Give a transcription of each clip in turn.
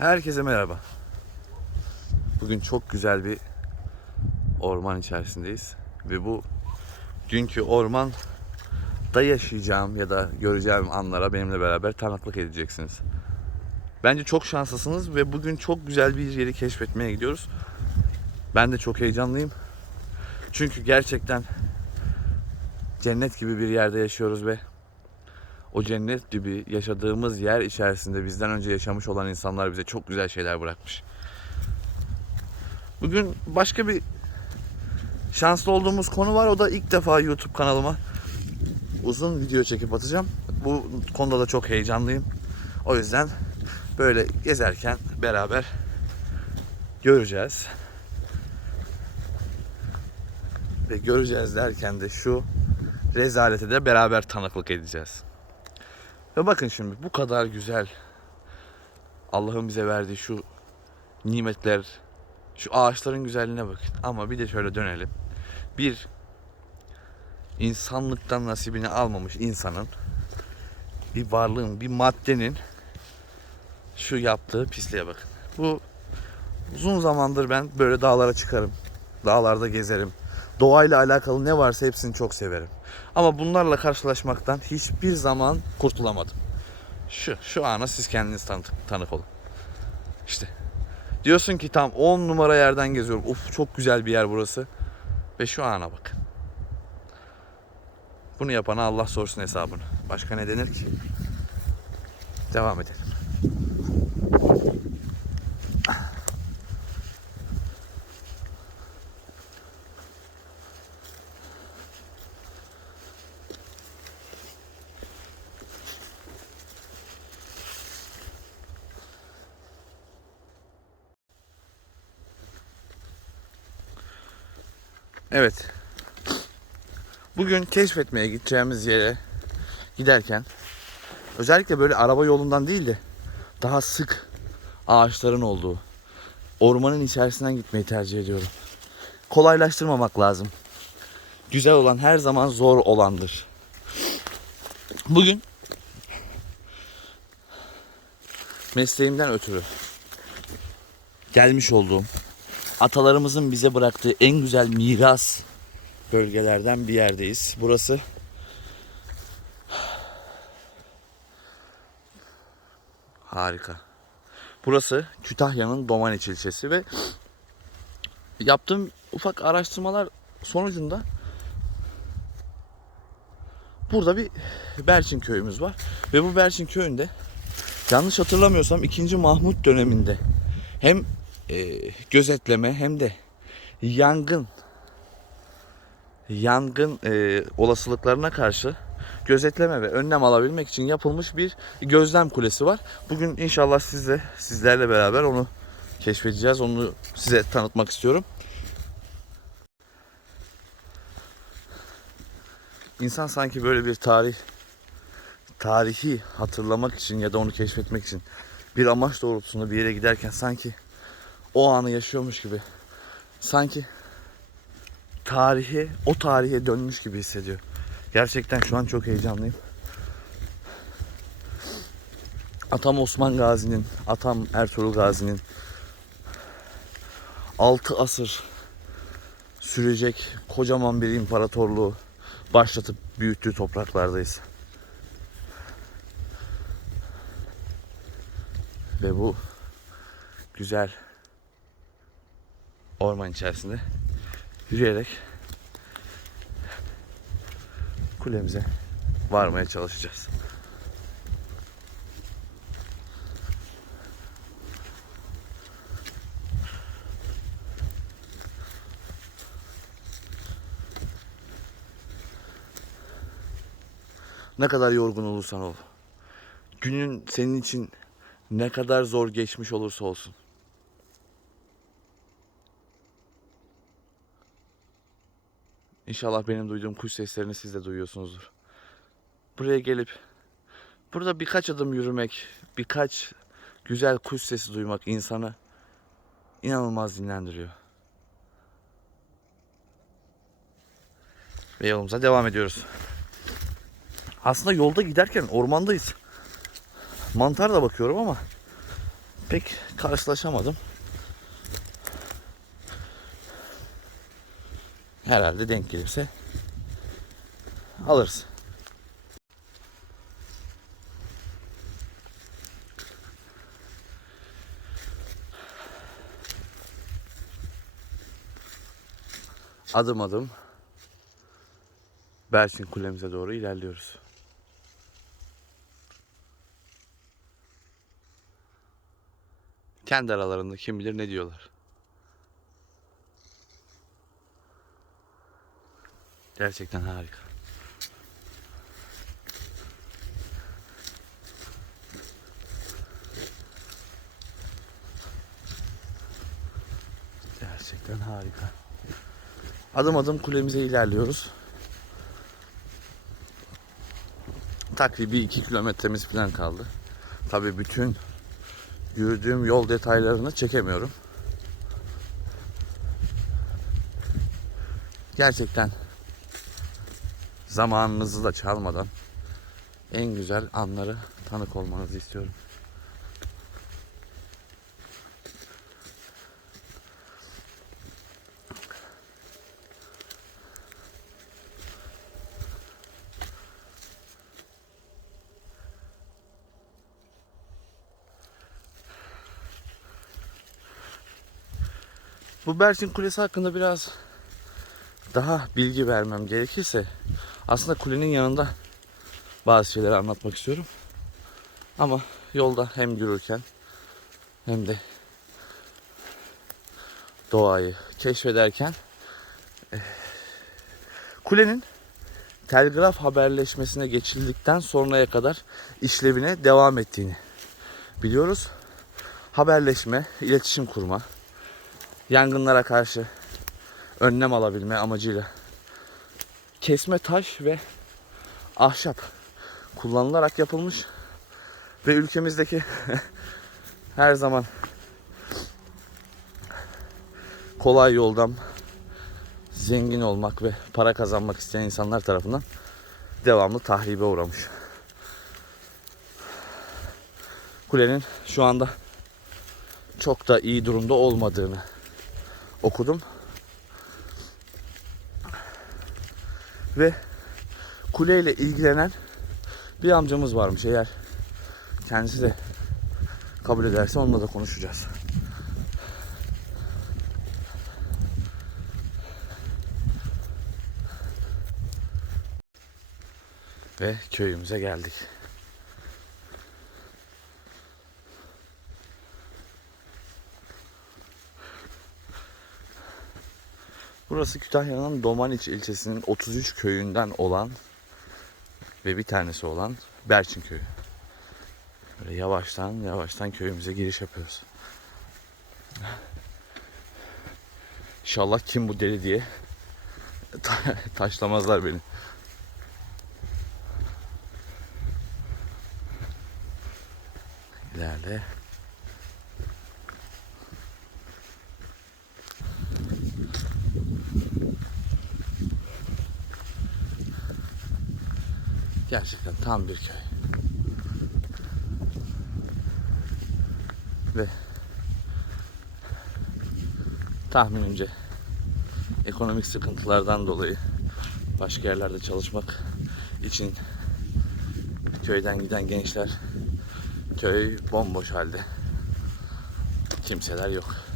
Herkese merhaba. Bugün çok güzel bir orman içerisindeyiz ve bu dünkü ormanda yaşayacağım ya da göreceğim anlara benimle beraber tanıklık edeceksiniz. Bence çok şanslısınız ve bugün çok güzel bir yeri keşfetmeye gidiyoruz. Ben de çok heyecanlıyım. Çünkü gerçekten cennet gibi bir yerde yaşıyoruz ve o cennet gibi yaşadığımız yer içerisinde bizden önce yaşamış olan insanlar bize çok güzel şeyler bırakmış. Bugün başka bir şanslı olduğumuz konu var. O da ilk defa YouTube kanalıma uzun video çekip atacağım. Bu konuda da çok heyecanlıyım. O yüzden böyle gezerken beraber göreceğiz. Ve göreceğiz derken de şu rezalete de beraber tanıklık edeceğiz. Ve bakın şimdi bu kadar güzel Allah'ın bize verdiği şu nimetler, şu ağaçların güzelliğine bakın. Ama bir de şöyle dönelim. Bir insanlıktan nasibini almamış insanın bir varlığın, bir maddenin şu yaptığı pisliğe bakın. Bu uzun zamandır ben böyle dağlara çıkarım. Dağlarda gezerim. Doğayla alakalı ne varsa hepsini çok severim. Ama bunlarla karşılaşmaktan hiçbir zaman kurtulamadım. Şu, şu ana siz kendiniz tanık, tanık olun. İşte. Diyorsun ki tam 10 numara yerden geziyorum. Uf çok güzel bir yer burası. Ve şu ana bak. Bunu yapana Allah sorsun hesabını. Başka ne denir ki? Devam edelim. Evet. Bugün keşfetmeye gideceğimiz yere giderken özellikle böyle araba yolundan değil de daha sık ağaçların olduğu ormanın içerisinden gitmeyi tercih ediyorum. Kolaylaştırmamak lazım. Güzel olan her zaman zor olandır. Bugün mesleğimden ötürü gelmiş olduğum atalarımızın bize bıraktığı en güzel miras bölgelerden bir yerdeyiz. Burası harika. Burası Kütahya'nın Domaniç ilçesi ve yaptığım ufak araştırmalar sonucunda burada bir Berçin köyümüz var ve bu Berçin köyünde yanlış hatırlamıyorsam 2. Mahmut döneminde hem e, gözetleme hem de yangın yangın e, olasılıklarına karşı gözetleme ve önlem alabilmek için yapılmış bir gözlem kulesi var. Bugün inşallah sizle sizlerle beraber onu keşfedeceğiz. Onu size tanıtmak istiyorum. İnsan sanki böyle bir tarih tarihi hatırlamak için ya da onu keşfetmek için bir amaç doğrultusunda bir yere giderken sanki o anı yaşıyormuş gibi. Sanki tarihe, o tarihe dönmüş gibi hissediyor. Gerçekten şu an çok heyecanlıyım. Atam Osman Gazi'nin, atam Ertuğrul Gazi'nin 6 asır sürecek kocaman bir imparatorluğu başlatıp büyüttüğü topraklardayız. Ve bu güzel orman içerisinde yürüyerek kulemize varmaya çalışacağız. Ne kadar yorgun olursan ol. Günün senin için ne kadar zor geçmiş olursa olsun. İnşallah benim duyduğum kuş seslerini siz de duyuyorsunuzdur. Buraya gelip burada birkaç adım yürümek, birkaç güzel kuş sesi duymak insanı inanılmaz dinlendiriyor. Ve yolumuza devam ediyoruz. Aslında yolda giderken ormandayız. Mantar da bakıyorum ama pek karşılaşamadım. Herhalde denk gelirse alırız. Adım adım Belçin kulemize doğru ilerliyoruz. Kendi aralarında kim bilir ne diyorlar. Gerçekten harika. Gerçekten harika. Adım adım kulemize ilerliyoruz. Takribi 2 kilometremiz falan kaldı. Tabii bütün yürüdüğüm yol detaylarını çekemiyorum. Gerçekten zamanınızı da çalmadan en güzel anları tanık olmanızı istiyorum. Bu Berçin Kulesi hakkında biraz daha bilgi vermem gerekirse aslında kulenin yanında bazı şeyleri anlatmak istiyorum. Ama yolda hem yürürken hem de doğayı keşfederken eh, kulenin telgraf haberleşmesine geçildikten sonraya kadar işlevine devam ettiğini biliyoruz. Haberleşme, iletişim kurma, yangınlara karşı önlem alabilme amacıyla kesme taş ve ahşap kullanılarak yapılmış ve ülkemizdeki her zaman kolay yoldan zengin olmak ve para kazanmak isteyen insanlar tarafından devamlı tahribe uğramış. Kulenin şu anda çok da iyi durumda olmadığını okudum. Ve kuleyle ilgilenen bir amcamız varmış. Eğer kendisi de kabul ederse onunla da konuşacağız. Ve köyümüze geldik. Burası Kütahya'nın Domaniç ilçesinin 33 köyünden olan ve bir tanesi olan Berçin köyü. Böyle yavaştan yavaştan köyümüze giriş yapıyoruz. İnşallah kim bu deli diye ta- taşlamazlar beni. İlerle. Gerçekten tam bir köy. Ve tahminimce ekonomik sıkıntılardan dolayı başka yerlerde çalışmak için köyden giden gençler köy bomboş halde. Kimseler yok.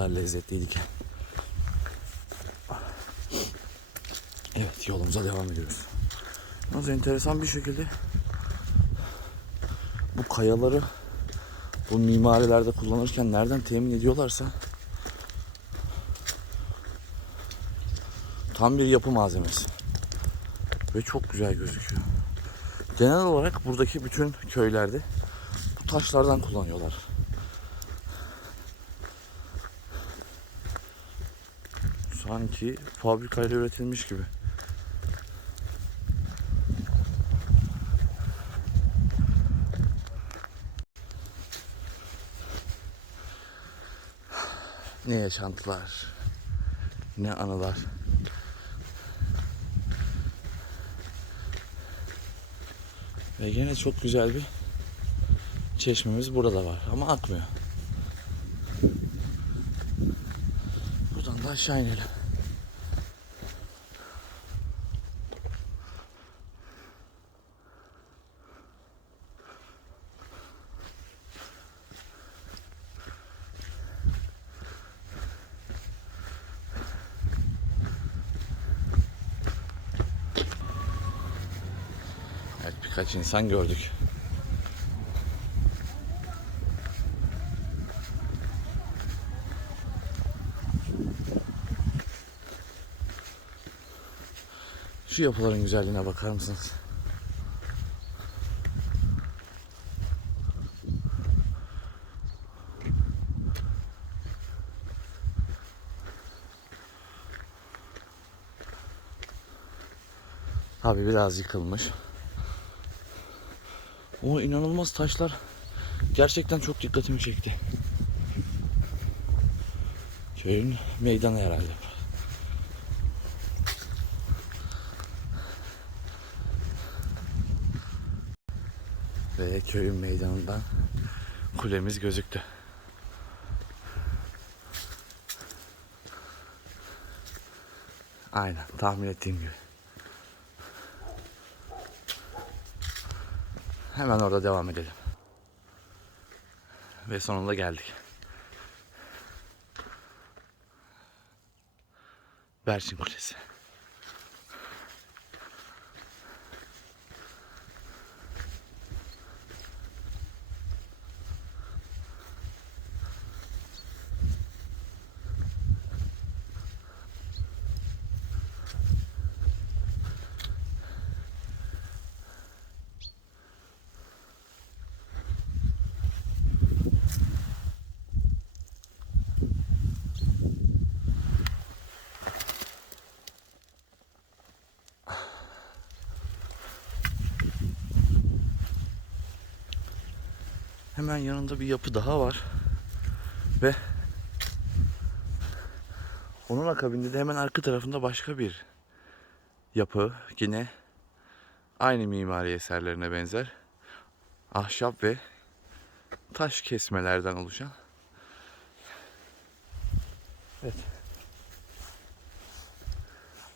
Kadar lezzetliydi ki. Evet yolumuza devam ediyoruz. Nasıl enteresan bir şekilde bu kayaları bu mimarilerde kullanırken nereden temin ediyorlarsa Tam bir yapı malzemesi. Ve çok güzel gözüküyor. Genel olarak buradaki bütün köylerde bu taşlardan kullanıyorlar. Sanki fabrikayla üretilmiş gibi. Ne yaşantılar, ne anılar. Ve yine çok güzel bir çeşmemiz burada da var ama akmıyor. Buradan da aşağı inelim. Birkaç insan gördük. Şu yapıların güzelliğine bakar mısınız? Abi biraz yıkılmış. O inanılmaz taşlar gerçekten çok dikkatimi çekti. Köyün meydanı herhalde. Ve köyün meydanından kulemiz gözüktü. Aynen tahmin ettiğim gibi. Hemen orada devam edelim. Ve sonunda geldik. Berçin Kulesi. Hemen yanında bir yapı daha var. Ve onun akabinde de hemen arka tarafında başka bir yapı. Yine aynı mimari eserlerine benzer. Ahşap ve taş kesmelerden oluşan. Evet.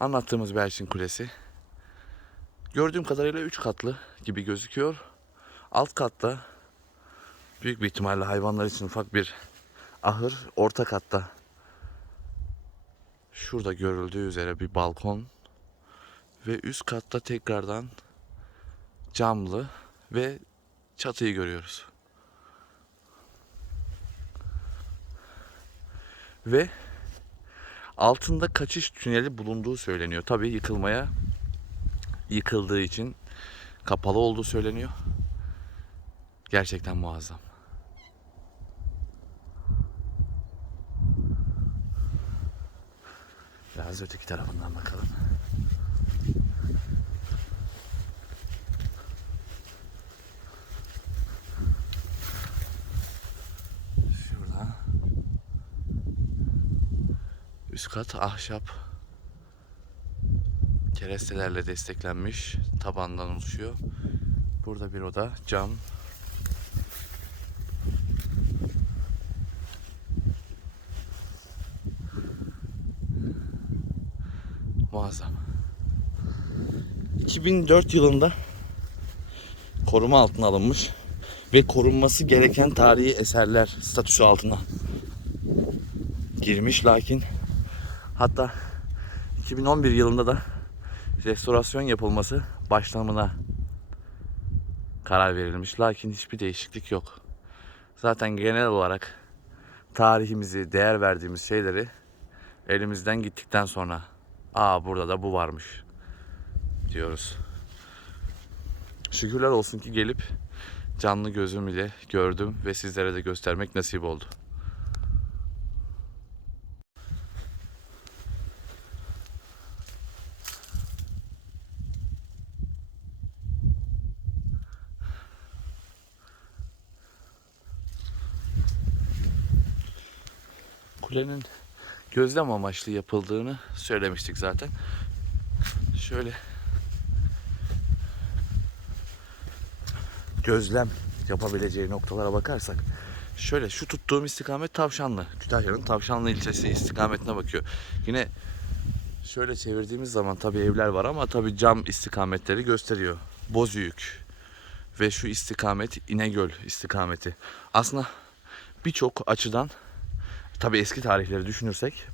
Anlattığımız Belçin Kulesi. Gördüğüm kadarıyla 3 katlı gibi gözüküyor. Alt katta Büyük bir ihtimalle hayvanlar için ufak bir ahır. Orta katta şurada görüldüğü üzere bir balkon ve üst katta tekrardan camlı ve çatıyı görüyoruz. Ve altında kaçış tüneli bulunduğu söyleniyor. Tabii yıkılmaya yıkıldığı için kapalı olduğu söyleniyor. Gerçekten muazzam. Biraz öteki tarafından bakalım. Şurada. Üst kat ahşap. Kerestelerle desteklenmiş tabandan oluşuyor. Burada bir oda cam. Muazzam. 2004 yılında koruma altına alınmış ve korunması gereken tarihi eserler statüsü altına girmiş. Lakin hatta 2011 yılında da restorasyon yapılması başlamına karar verilmiş. Lakin hiçbir değişiklik yok. Zaten genel olarak tarihimizi, değer verdiğimiz şeyleri elimizden gittikten sonra Aa burada da bu varmış diyoruz. Şükürler olsun ki gelip canlı gözüm ile gördüm ve sizlere de göstermek nasip oldu. Kulenin gözlem amaçlı yapıldığını söylemiştik zaten. Şöyle gözlem yapabileceği noktalara bakarsak şöyle şu tuttuğum istikamet Tavşanlı. Kütahya'nın Tavşanlı ilçesi istikametine bakıyor. Yine şöyle çevirdiğimiz zaman tabii evler var ama tabii cam istikametleri gösteriyor. Bozüyük ve şu istikamet İnegöl istikameti. Aslında birçok açıdan tabii eski tarihleri düşünürsek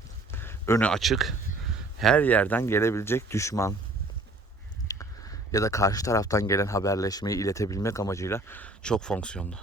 önü açık her yerden gelebilecek düşman ya da karşı taraftan gelen haberleşmeyi iletebilmek amacıyla çok fonksiyonlu.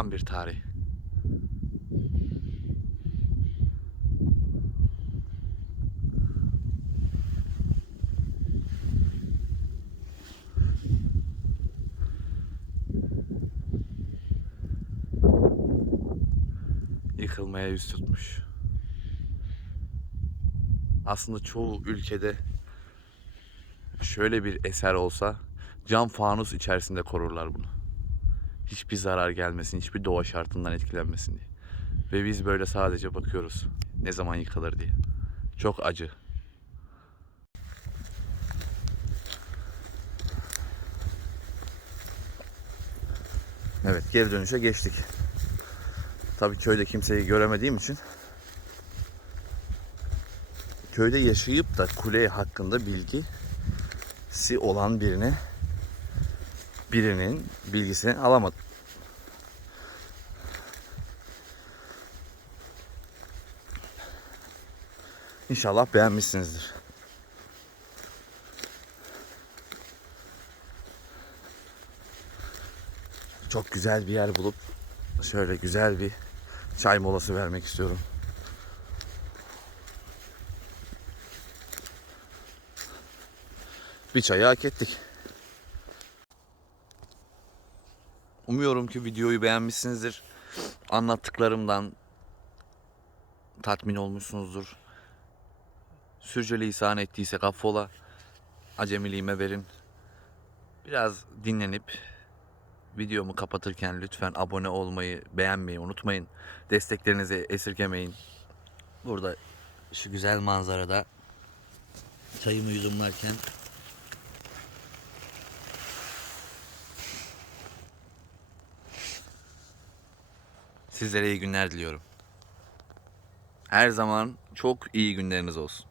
Tam bir tarih. Yıkılmaya yüz tutmuş. Aslında çoğu ülkede şöyle bir eser olsa cam fanus içerisinde korurlar bunu hiçbir zarar gelmesin, hiçbir doğa şartından etkilenmesin diye. Ve biz böyle sadece bakıyoruz ne zaman yıkılır diye. Çok acı. Evet geri dönüşe geçtik. Tabii köyde kimseyi göremediğim için köyde yaşayıp da kule hakkında bilgisi olan birine birinin bilgisini alamadım. İnşallah beğenmişsinizdir. Çok güzel bir yer bulup şöyle güzel bir çay molası vermek istiyorum. Bir çayı hak ettik. Umuyorum ki videoyu beğenmişsinizdir. Anlattıklarımdan tatmin olmuşsunuzdur. Sürçülisan ettiysek affola. Acemiliğime verin. Biraz dinlenip videomu kapatırken lütfen abone olmayı, beğenmeyi unutmayın. Desteklerinizi esirgemeyin. Burada şu güzel manzarada çayımı yudumlarken Sizlere iyi günler diliyorum. Her zaman çok iyi günleriniz olsun.